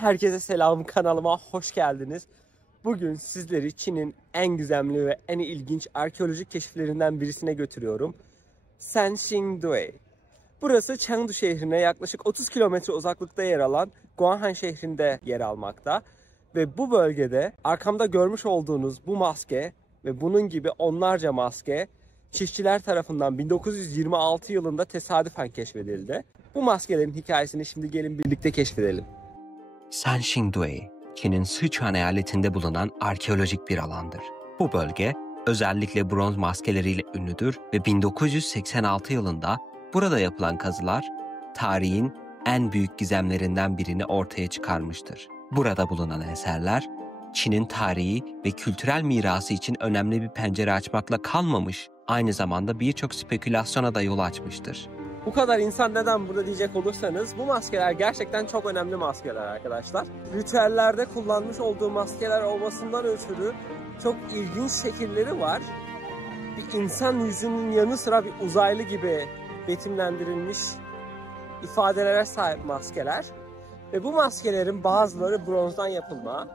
Herkese selam, kanalıma hoş geldiniz. Bugün sizleri Çin'in en gizemli ve en ilginç arkeolojik keşiflerinden birisine götürüyorum. Sanxingdui. Burası Chengdu şehrine yaklaşık 30 kilometre uzaklıkta yer alan Guanghan şehrinde yer almakta. Ve bu bölgede arkamda görmüş olduğunuz bu maske ve bunun gibi onlarca maske çiftçiler tarafından 1926 yılında tesadüfen keşfedildi. Bu maskelerin hikayesini şimdi gelin birlikte keşfedelim. Sanxingdui, Çin'in Sichuan eyaletinde bulunan arkeolojik bir alandır. Bu bölge özellikle bronz maskeleriyle ünlüdür ve 1986 yılında burada yapılan kazılar tarihin en büyük gizemlerinden birini ortaya çıkarmıştır. Burada bulunan eserler Çin'in tarihi ve kültürel mirası için önemli bir pencere açmakla kalmamış, aynı zamanda birçok spekülasyona da yol açmıştır. Bu kadar insan neden burada diyecek olursanız, bu maskeler gerçekten çok önemli maskeler arkadaşlar. Ritüellerde kullanmış olduğu maskeler olmasından ötürü çok ilginç şekilleri var. Bir insan yüzünün yanı sıra bir uzaylı gibi betimlendirilmiş ifadelere sahip maskeler. Ve bu maskelerin bazıları bronzdan yapılma,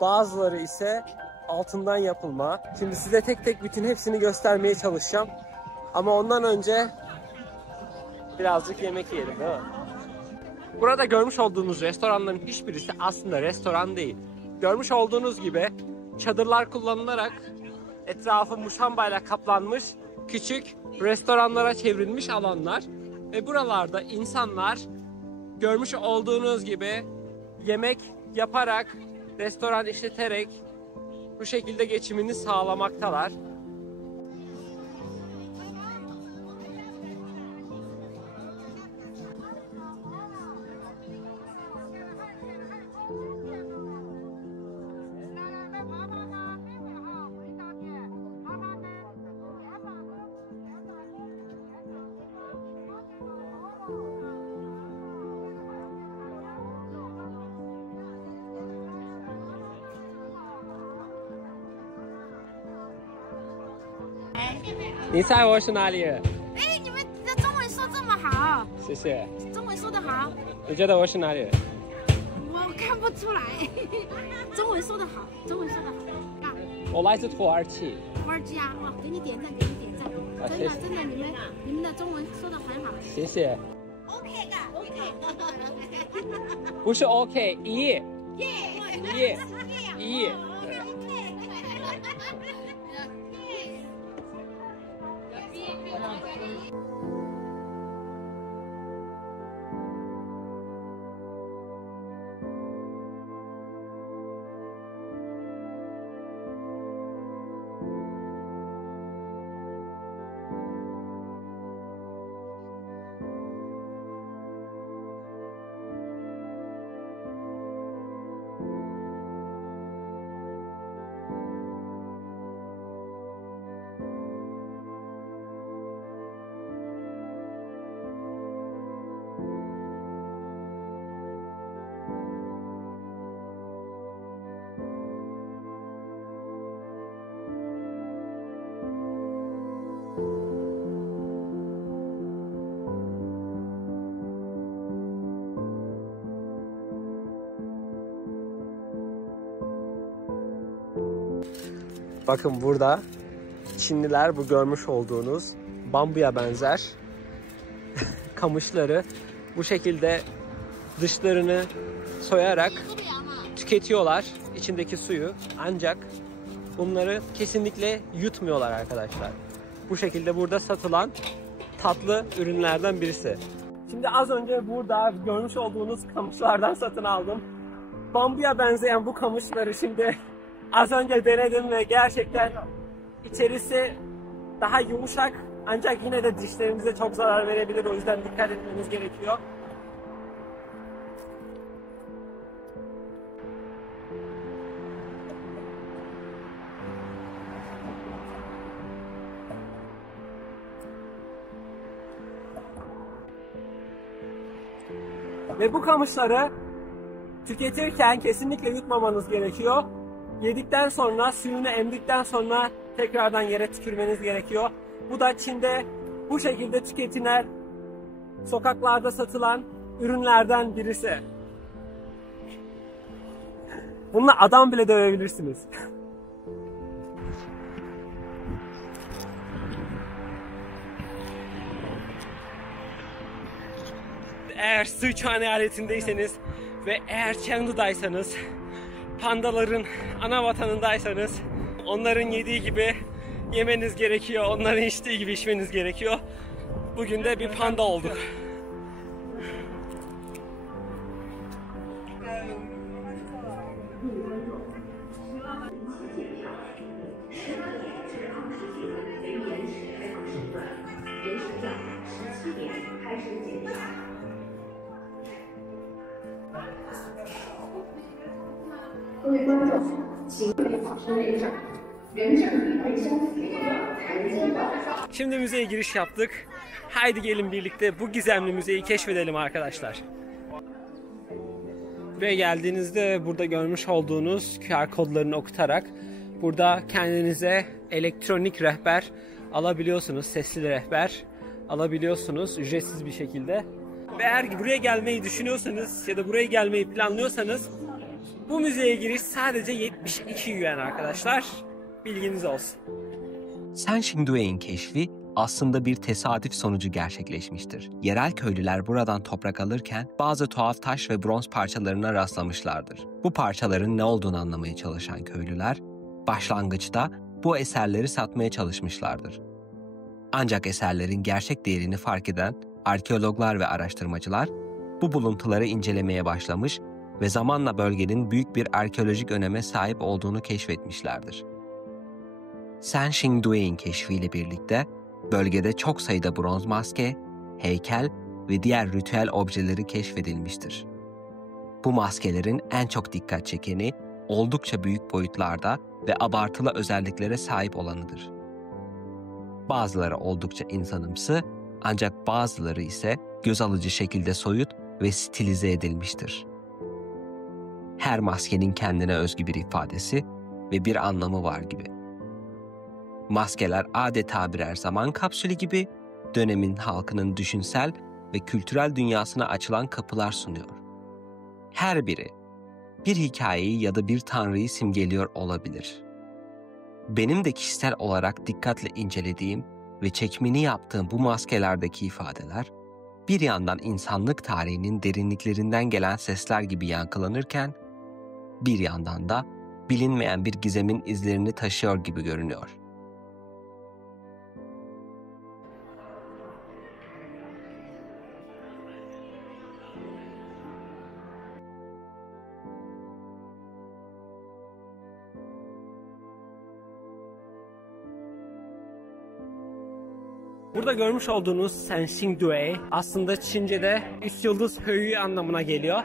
bazıları ise altından yapılma. Şimdi size tek tek bütün hepsini göstermeye çalışacağım. Ama ondan önce birazcık yemek yiyelim, değil mi? Burada görmüş olduğunuz restoranların hiçbirisi aslında restoran değil. Görmüş olduğunuz gibi çadırlar kullanılarak etrafı muşambayla kaplanmış küçük restoranlara çevrilmiş alanlar. Ve buralarda insanlar görmüş olduğunuz gibi yemek yaparak, restoran işleterek bu şekilde geçimini sağlamaktalar.你猜我是哪里人？哎，你们的中文说这么好，谢谢。中文说得好，你觉得我是哪里人？我看不出来。中文说得好，中文说得好啊！我来自土耳其。土耳其啊，哇，给你点赞，给你点赞，真的真的，你们的中文说得很好。谢谢。OK 的，OK。不是 OK， 一。Bakın burada Çinliler bu görmüş olduğunuz bambuya benzer kamışları bu şekilde dışlarını soyarak tüketiyorlar, içindeki suyu. Ancak bunları kesinlikle yutmuyorlar arkadaşlar. Bu şekilde burada satılan tatlı ürünlerden birisi. Şimdi az önce burada görmüş olduğunuz kamışlardan satın aldım. Bambuya benzeyen bu kamışları şimdi az önce denedim ve gerçekten içerisi daha yumuşak, ancak yine de dişlerinize çok zarar verebilir. O yüzden dikkat etmeniz gerekiyor. Ve bu kamışları tüketirken kesinlikle yutmamanız gerekiyor. Yedikten sonra, suyunu emdikten sonra tekrardan yere tükürmeniz gerekiyor. Bu da Çin'de bu şekilde tüketilen, sokaklarda satılan ürünlerden birisi. Bununla adam bile dövebilirsiniz. Eğer Sichuan eyaletindeyseniz ve eğer Chengdu'daysanız, pandaların ana vatanındaysanız onların yediği gibi yemeniz gerekiyor, onların içtiği gibi içmeniz gerekiyor. Bugün de bir panda olduk. Şimdi müzeye giriş yaptık. Haydi gelin birlikte bu gizemli müzeyi keşfedelim arkadaşlar. Ve geldiğinizde burada görmüş olduğunuz QR kodlarını okutarak burada kendinize elektronik rehber alabiliyorsunuz. Sesli rehber alabiliyorsunuz ücretsiz bir şekilde. Ve eğer buraya gelmeyi düşünüyorsanız ya da buraya gelmeyi planlıyorsanız bu müzeye giriş sadece 72 yuan arkadaşlar. Bilginiz olsun. Sanxingdue'nin keşfi aslında bir tesadüf sonucu gerçekleşmiştir. Yerel köylüler buradan toprak alırken bazı tuhaf taş ve bronz parçalarına rastlamışlardır. Bu parçaların ne olduğunu anlamaya çalışan köylüler, başlangıçta bu eserleri satmaya çalışmışlardır. Ancak eserlerin gerçek değerini fark eden arkeologlar ve araştırmacılar bu buluntuları incelemeye başlamış ve zamanla bölgenin büyük bir arkeolojik öneme sahip olduğunu keşfetmişlerdir. Sanxingdue'nin keşfiyle birlikte bölgede çok sayıda bronz maske, heykel ve diğer ritüel objeleri keşfedilmiştir. Bu maskelerin en çok dikkat çekeni oldukça büyük boyutlarda ve abartılı özelliklere sahip olanıdır. Bazıları oldukça insanımsı, ancak bazıları ise göz alıcı şekilde soyut ve stilize edilmiştir. Her maskenin kendine özgü bir ifadesi ve bir anlamı var gibi. Maskeler adeta birer zaman kapsülü gibi dönemin halkının düşünsel ve kültürel dünyasına açılan kapılar sunuyor. Her biri bir hikayeyi ya da bir tanrıyı simgeliyor olabilir. Benim de kişisel olarak dikkatle incelediğim ve çekimini yaptığım bu maskelerdeki ifadeler, bir yandan insanlık tarihinin derinliklerinden gelen sesler gibi yankılanırken, bir yandan da bilinmeyen bir gizemin izlerini taşıyor gibi görünüyor. Burada görmüş olduğunuz Sanxingdue aslında Çince'de 3 yıldız höyüğü anlamına geliyor.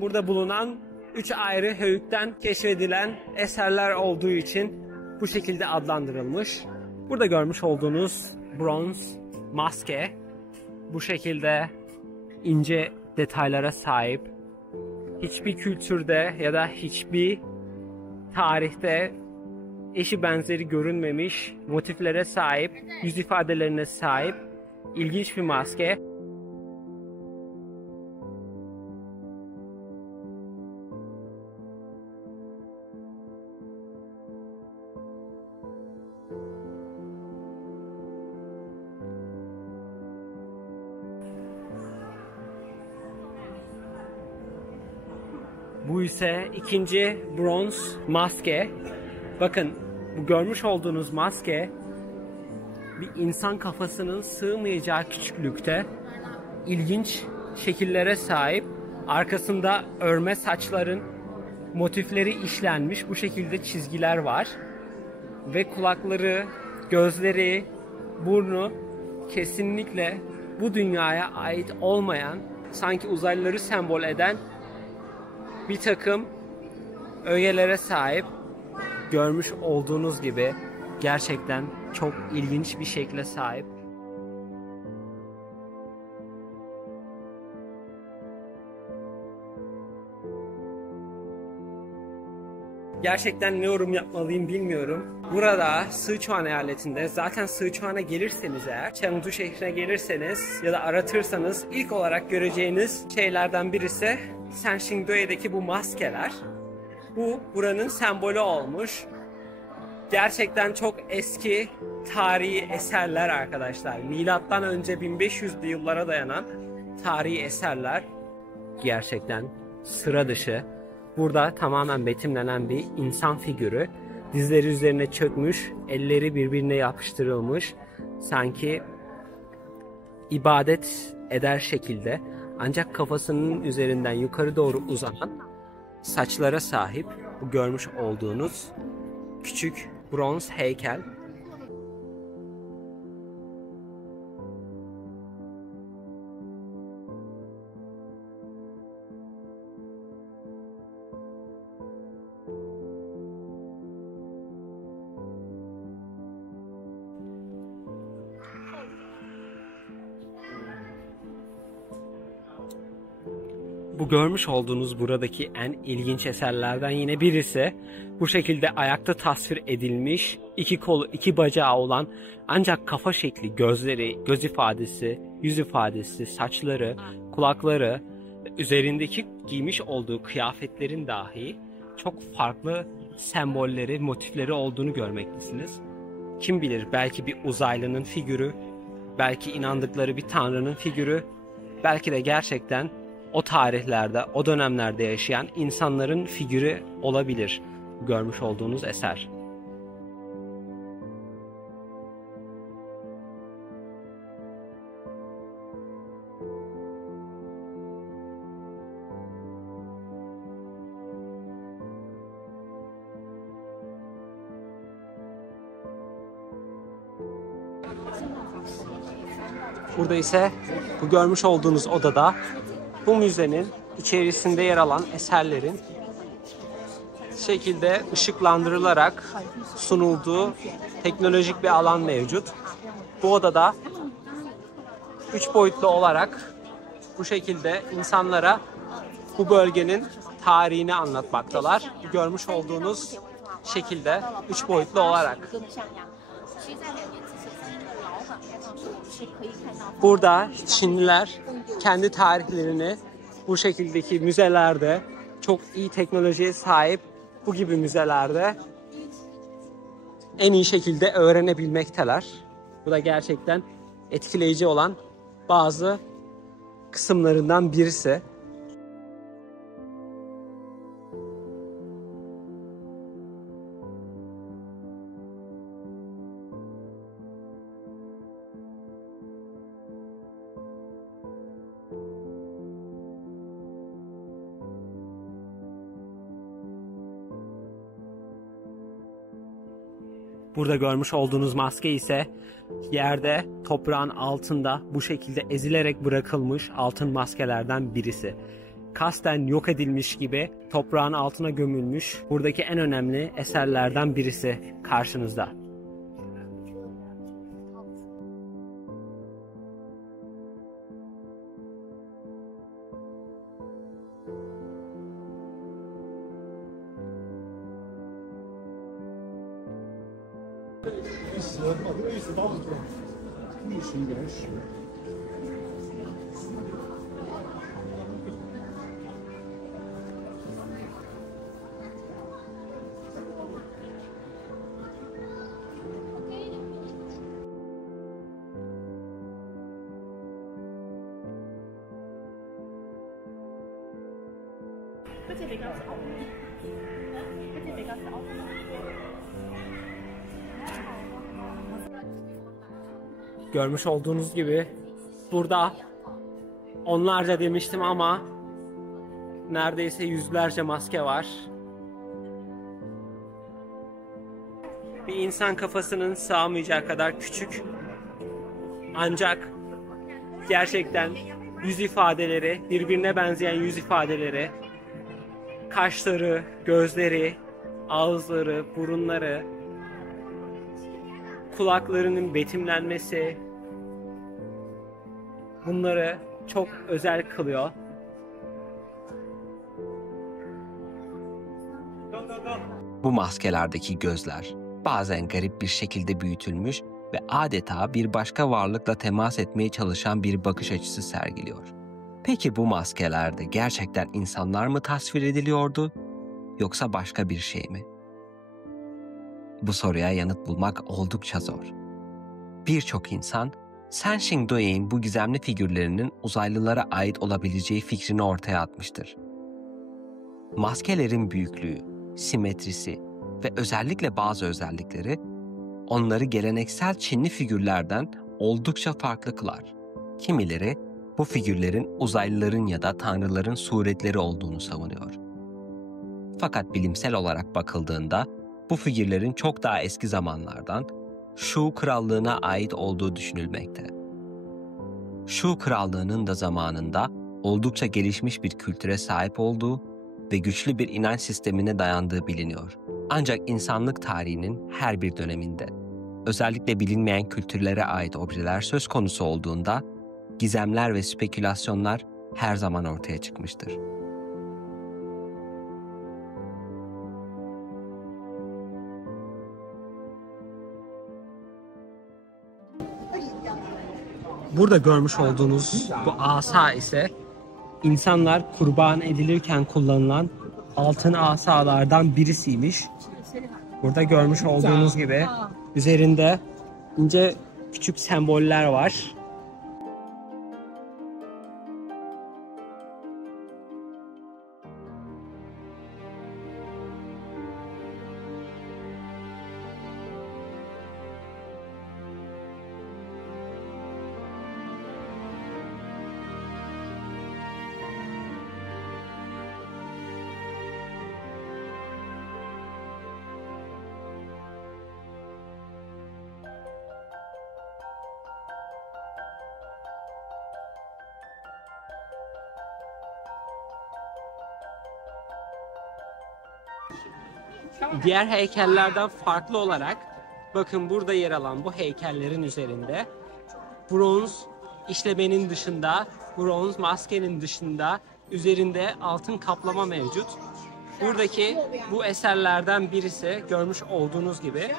Burada bulunan 3 ayrı höyükten keşfedilen eserler olduğu için bu şekilde adlandırılmış. Burada görmüş olduğunuz bronz maske bu şekilde ince detaylara sahip. Hiçbir kültürde ya da hiçbir tarihte eşi benzeri görünmemiş motiflere sahip, yüz ifadelerine sahip ilginç bir maske. Bu ise ikinci bronz maske. Bakın, bu görmüş olduğunuz maske bir insan kafasının sığmayacağı küçüklükte ilginç şekillere sahip. Arkasında örme saçların motifleri işlenmiş bu şekilde çizgiler var. Ve kulakları, gözleri, burnu kesinlikle bu dünyaya ait olmayan, sanki uzaylıları sembol eden bir takım ögelere sahip. Görmüş olduğunuz gibi gerçekten çok ilginç bir şekle sahip. Gerçekten ne yorum yapmalıyım bilmiyorum. Burada Sichuan eyaletinde, zaten Sichuan'a gelirseniz eğer, Chengdu şehrine gelirseniz ya da aratırsanız ilk olarak göreceğiniz şeylerden birisi Sanxingdui'deki bu maskeler. Bu buranın sembolü olmuş. Gerçekten çok eski tarihi eserler arkadaşlar. Milattan önce 1500'lü yıllara dayanan tarihi eserler. Gerçekten sıra dışı. Burada tamamen betimlenen bir insan figürü. Dizleri üzerine çökmüş, elleri birbirine yapıştırılmış. Sanki ibadet eder şekilde. Ancak kafasının üzerinden yukarı doğru uzanan saçlara sahip bu görmüş olduğunuz küçük bronz heykel. Bu görmüş olduğunuz buradaki en ilginç eserlerden yine birisi. Bu şekilde ayakta tasvir edilmiş, iki kolu, iki bacağı olan ancak kafa şekli, gözleri, göz ifadesi, yüz ifadesi, saçları, kulakları, üzerindeki giymiş olduğu kıyafetlerin dahi çok farklı sembolleri, motifleri olduğunu görmektesiniz. Kim bilir, belki bir uzaylının figürü, belki inandıkları bir tanrının figürü, belki de gerçekten o tarihlerde, o dönemlerde yaşayan insanların figürü olabilir görmüş olduğunuz eser. Burada ise bu görmüş olduğunuz odada bu müzenin içerisinde yer alan eserlerin şekilde ışıklandırılarak sunulduğu teknolojik bir alan mevcut. Bu odada 3 boyutlu olarak bu şekilde insanlara bu bölgenin tarihini anlatmaktalar. Görmüş olduğunuz şekilde 3 boyutlu olarak. Burada Çinliler kendi tarihlerini bu şekildeki müzelerde, çok iyi teknolojiye sahip bu gibi müzelerde en iyi şekilde öğrenebilmekteler. Bu da gerçekten etkileyici olan bazı kısımlarından birisi. Burada görmüş olduğunuz maske ise yerde, toprağın altında bu şekilde ezilerek bırakılmış altın maskelerden birisi. Kasten yok edilmiş gibi toprağın altına gömülmüş buradaki en önemli eserlerden birisi karşınızda. Görmüş olduğunuz gibi burada onlarca demiştim ama neredeyse yüzlerce maske var. Bir insan kafasının sığamayacağı kadar küçük. Ancak gerçekten yüz ifadeleri, birbirine benzeyen yüz ifadeleri, kaşları, gözleri, ağızları, burunları, kulaklarının betimlenmesi bunları çok özel kılıyor. Bu maskelerdeki gözler bazen garip bir şekilde büyütülmüş ve adeta bir başka varlıkla temas etmeye çalışan bir bakış açısı sergiliyor. Peki bu maskelerde gerçekten insanlar mı tasvir ediliyordu yoksa başka bir şey mi? Bu soruya yanıt bulmak oldukça zor. Birçok insan Senshin Doe'in bu gizemli figürlerinin uzaylılara ait olabileceği fikrini ortaya atmıştır. Maskelerin büyüklüğü, simetrisi ve özellikle bazı özellikleri onları geleneksel Çinli figürlerden oldukça farklı kılar. Kimileri bu figürlerin uzaylıların ya da tanrıların suretleri olduğunu savunuyor. Fakat bilimsel olarak bakıldığında bu figürlerin çok daha eski zamanlardan Shu Krallığı'na ait olduğu düşünülmekte. Shu Krallığı'nın da zamanında oldukça gelişmiş bir kültüre sahip olduğu ve güçlü bir inanç sistemine dayandığı biliniyor. Ancak insanlık tarihinin her bir döneminde, özellikle bilinmeyen kültürlere ait objeler söz konusu olduğunda, gizemler ve spekülasyonlar her zaman ortaya çıkmıştır. Burada görmüş olduğunuz bu asa ise insanlar kurban edilirken kullanılan altın asalardan birisiymiş. Burada görmüş olduğunuz gibi üzerinde ince küçük semboller var. Diğer heykellerden farklı olarak bakın burada yer alan bu heykellerin üzerinde bronz işlemenin dışında, bronz maskenin dışında üzerinde altın kaplama mevcut. Buradaki bu eserlerden birisi görmüş olduğunuz gibi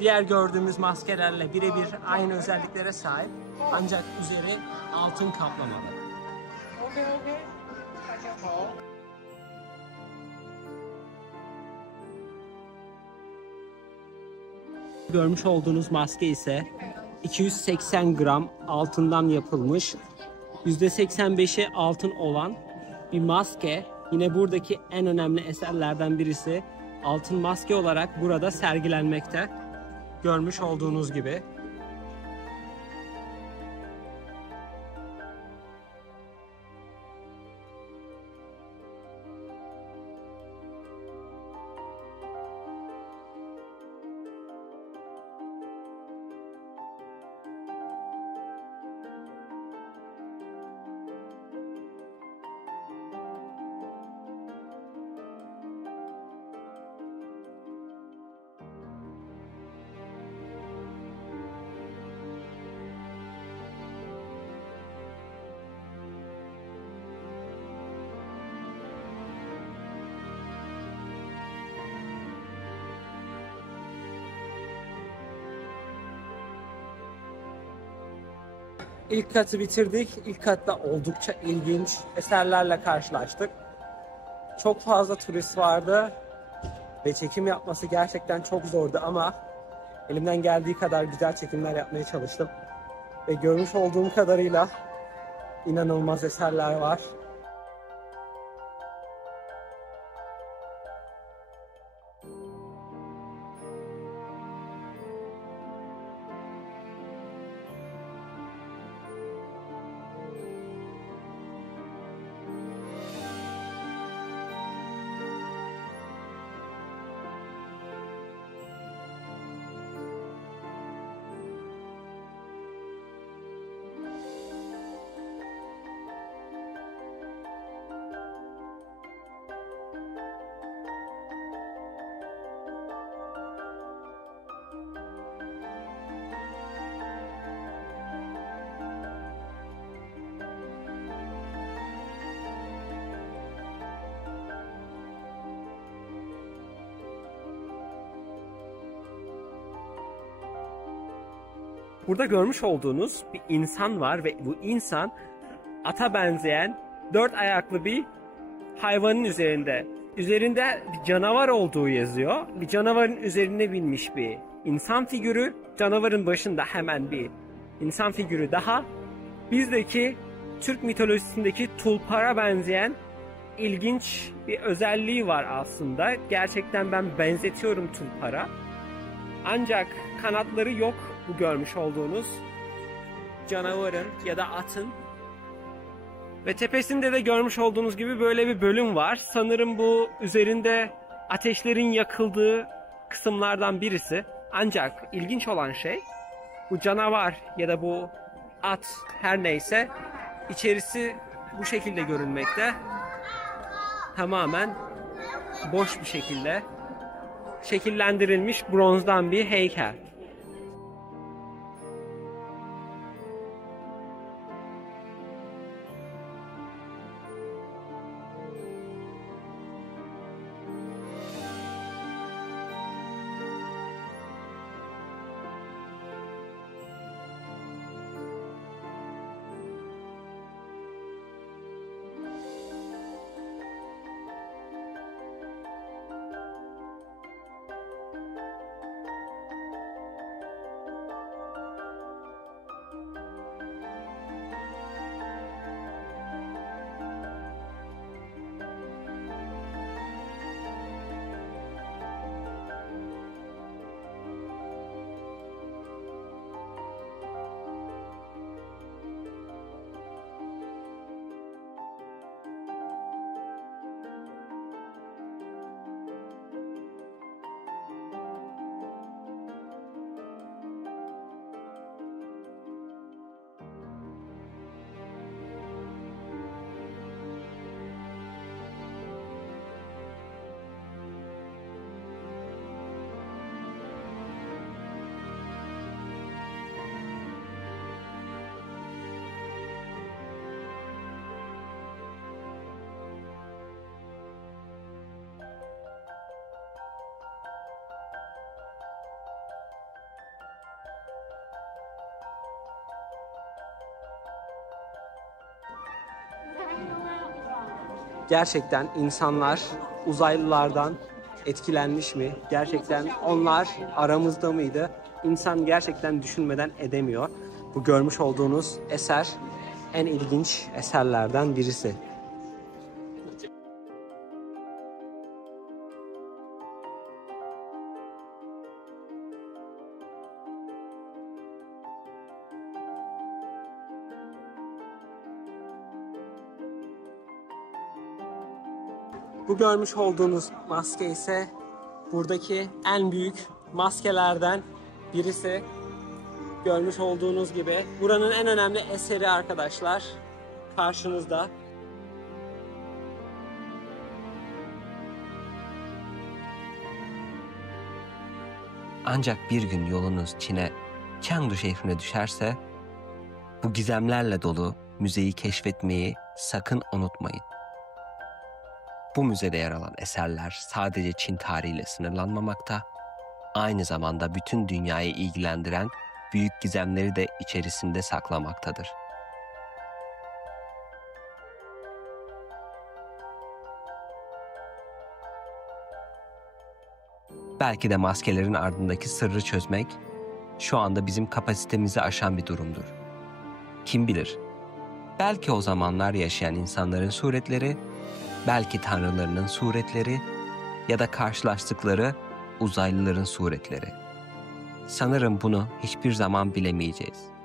diğer gördüğümüz maskelerle birebir aynı özelliklere sahip ancak üzeri altın kaplamalı. Görmüş olduğunuz maske ise 280 gram altından yapılmış, %85'i altın olan bir maske. Yine buradaki en önemli eserlerden birisi altın maske olarak burada sergilenmekte. Görmüş olduğunuz gibi. İlk katı bitirdik. İlk katta oldukça ilginç eserlerle karşılaştık. Çok fazla turist vardı ve çekim yapması gerçekten çok zordu ama elimden geldiği kadar güzel çekimler yapmaya çalıştım. Ve görmüş olduğum kadarıyla inanılmaz eserler var. Burada görmüş olduğunuz bir insan var ve bu insan ata benzeyen 4 ayaklı bir hayvanın üzerinde. Üzerinde bir canavar olduğu yazıyor. Bir canavarın üzerine binmiş bir insan figürü. Canavarın başında hemen bir insan figürü daha. Bizdeki Türk mitolojisindeki tulpara benzeyen ilginç bir özelliği var aslında. Gerçekten ben benzetiyorum tulpara. Ancak kanatları yok bu görmüş olduğunuz canavarın ya da atın. Ve tepesinde de görmüş olduğunuz gibi böyle bir bölüm var. Sanırım bu üzerinde ateşlerin yakıldığı kısımlardan birisi. Ancak ilginç olan şey bu canavar ya da bu at her neyse içerisi bu şekilde görünmekte. Tamamen boş bir şekilde şekillendirilmiş bronzdan bir heykel. Gerçekten insanlar uzaylılardan etkilenmiş mi? Gerçekten onlar aramızda mıydı? İnsan gerçekten düşünmeden edemiyor. Bu görmüş olduğunuz eser en ilginç eserlerden birisi. Bu görmüş olduğunuz maske ise buradaki en büyük maskelerden birisi. Görmüş olduğunuz gibi buranın en önemli eseri arkadaşlar. Karşınızda. Ancak bir gün yolunuz Çin'e, Chengdu şehrine düşerse, bu gizemlerle dolu müzeyi keşfetmeyi sakın unutmayın. Bu müzede yer alan eserler sadece Çin tarihiyle sınırlanmamakta, aynı zamanda bütün dünyayı ilgilendiren büyük gizemleri de içerisinde saklamaktadır. Belki de maskelerin ardındaki sırrı çözmek, şu anda bizim kapasitemizi aşan bir durumdur. Kim bilir, belki o zamanlar yaşayan insanların suretleri, belki tanrılarının suretleri ya da karşılaştıkları uzaylıların suretleri. Sanırım bunu hiçbir zaman bilemeyeceğiz.